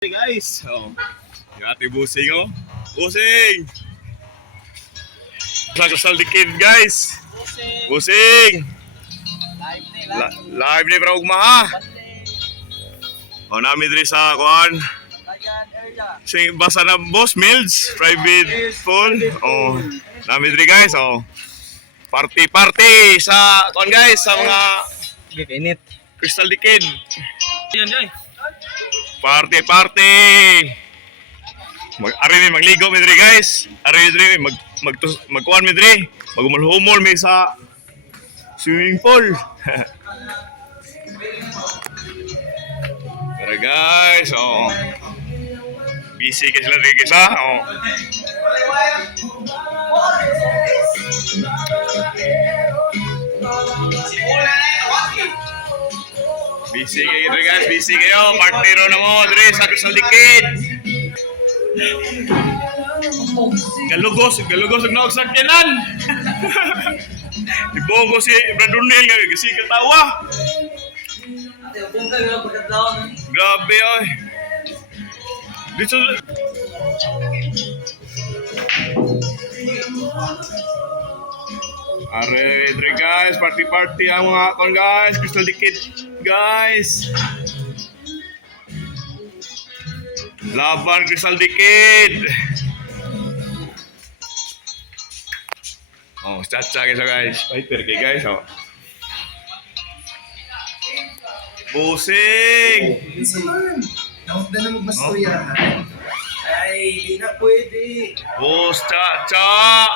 Hey guys, yung ate Busing Busing! Sa Crystal Dikid guys! Busing! Live ni para ugma ha! Namin diri sa kuan. Sing basa na boss Mills private pool. Namin diri guys. Party sa kuan guys sa mga Init. Crystal Dikid. Yan guys. Party! Ari mi magligo mi diri guys. Ari diri magkuan mi diri. Magumol-humol mi sa swimming pool. Tara guys, busy ka sila diri guys ha. Busy kayo diri guys, busy kayo. Partiro na mo diri sa Crystal Dikid. Galugos ang naog sa kenan. Ibogo si Bradunel nga kasi katawa. Grabe oy. Dito Are dre guys, party ang mga kon guys, Crystal Dikid guys. Laban Crystal Dikid. Caca guys. Fighter kay guys Busing! Dapat na lang magmasturyahan. Ay, di na pwede. Bus, Caca!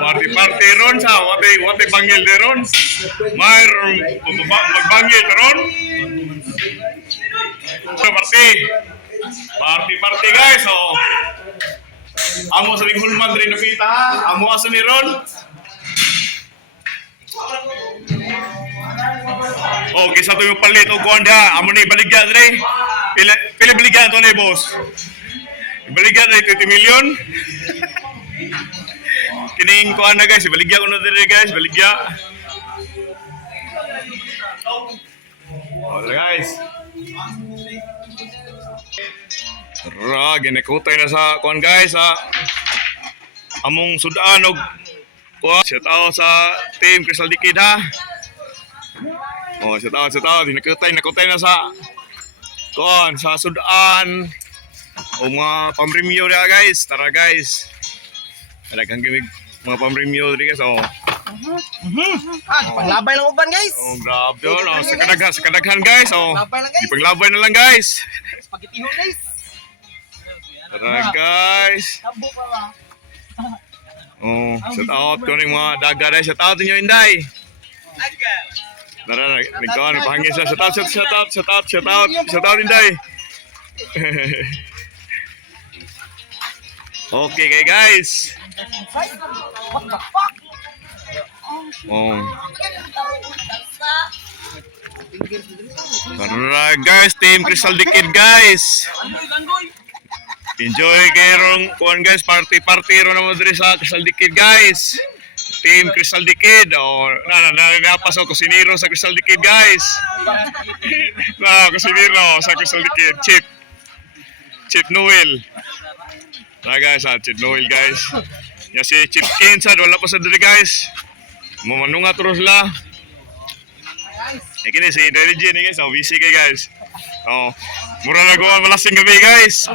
Party ron sa wate bangil di ron. Mayroon magbangil ron. Party guys Amo sa ring hulman rin nakita ha. Amo asa ni ron. Kisa to yung palit o kuhan ha. Amo ni baligyan rin. Pila baligyan to ni boss. Baligyan rin 20 million. Kining kuhan na guys. Baligyan ko na rin guys. Baligyan. Guys. Tara, ginekutay na sa kuhan guys among sudaan og kuhan. Shout out sa team Crystal Dikid ha. Shout out. Nakutay na sa kuhan sa sudaan o mga pamremyo na guys. Tara guys. Talagang gimig mga pamremyo rin guys Paglabay lang uban guys. Grabe yun sa kadaghan guys ipaglabay na lang guys. Spaghetti ho guys. Tara guys. Shout out ko ng mga daga dahil. Shout out ninyo Inday. Tara, nagkawan, pahangin siya. Shout out Inday. Okay kay guys. What the fuck? Tara guys, team Crystal Dikid guys. Enjoy kayo rong kuhan guys, party ron naman diri sa Crystal Dikid guys. Team Crystal Dikid. Napas ako kusinero sa Crystal Dikid guys. Kusinero sa Crystal Dikid. Chip Noel. Guys Chip Noel guys. Ya si Chip Kinsan wala pa sa diri guys. Mamanunga terus lah. Kini si Derry J ni guys, busy kay guys. Mura na gawa malasing gabi guys.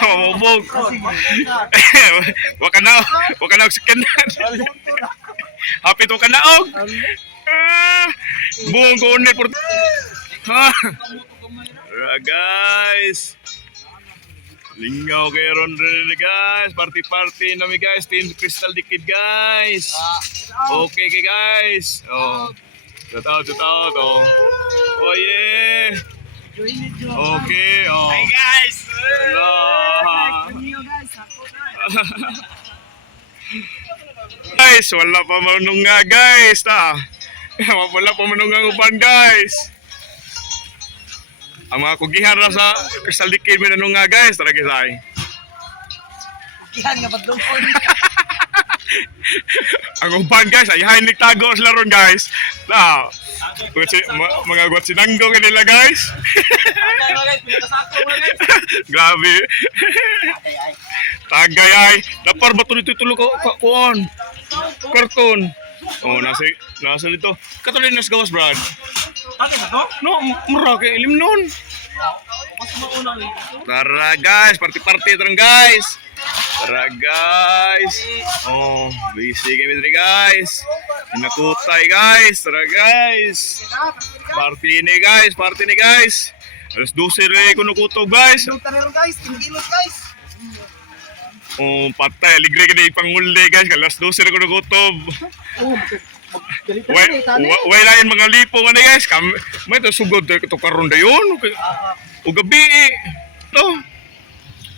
Mamubog. Waka na og sikanan. Hapit waka na og. Buong ko ni por. Guys. Lingaw kay ron guys. Party nami guys. Team Crystal Dikid guys. Okay kay guys. Shout out. Oh yeah. Okay, Hi guys. Hello. Guys, wala pa manunga guys wala pa manunga uban guys. Ang mga kugihan na sa Crystal Dikid may nanunga guys. Tara guys ay. Kugihan nga padlong Ang uban guys, ay hain nagtago sila ron guys. Na, mga gwat sinanggo kanila guys. Tagay mga guys, pinita sa ako mga guys. Grabe. Ay, ay. Tagay ay. Napar ba ito tulo ko kuon? Karton. Oh, nasa dito. Katuloy nas gawas, Brad. Tagay na to? No, mura kay ilim nun. Mas maunang ito. Tara guys, party-party tarang guys. Tara guys. Oh, busy kami diri guys. Nakutay guys. Tara guys. Party ni guys. Alas 12 rin ko nakutob guys. Ilog tayo guys, tingilog guys. Oh, patay. Ligre ka na ipanguli guys. Alas 12 rin ko nakutob. Oh, galit na Way lain mga lipo nga na guys. May ito sugod ito karon dayon. O gabi. Ito.